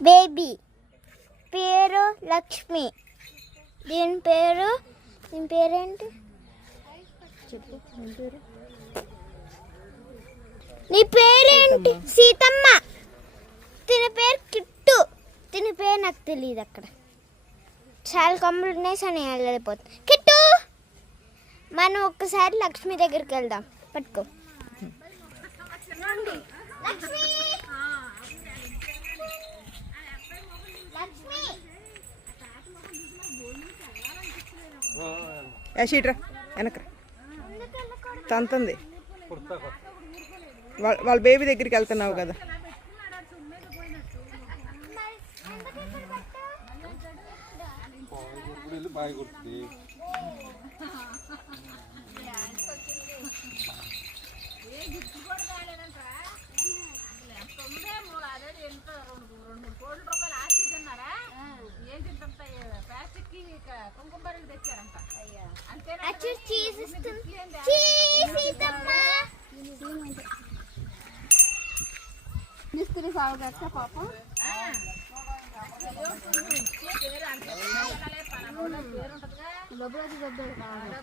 Baby పేరు లక్ష్మి. దీని పేరు దీని పేరేంటి? చెప్పు పేరు? నీ పేరేంటి? సీతమ్మ. తిన పేరు కిట్టు. తిన పేరు నాకు తెలియదు అక్కడ. చాలా కమ్ములు ఉన్నాయి సరే వెళ్ళిపోతుంది కిట్టు! మనం ఒక్కసారి లక్ష్మి దగ్గరికి వెళ్దాం. పట్టుకో. యాషీట్రా వెనకరా తంతుంది. వాళ్ళ వాళ్ళ బేబీ దగ్గరికి వెళ్తున్నావు కదా. అచ్చు చీజ్ ఇస్తుంది. చీజ్ సీతమ్మ మిస్త్రీ సాగుగా పాపం. డబ్బులు దొబ్బేది కావాలి.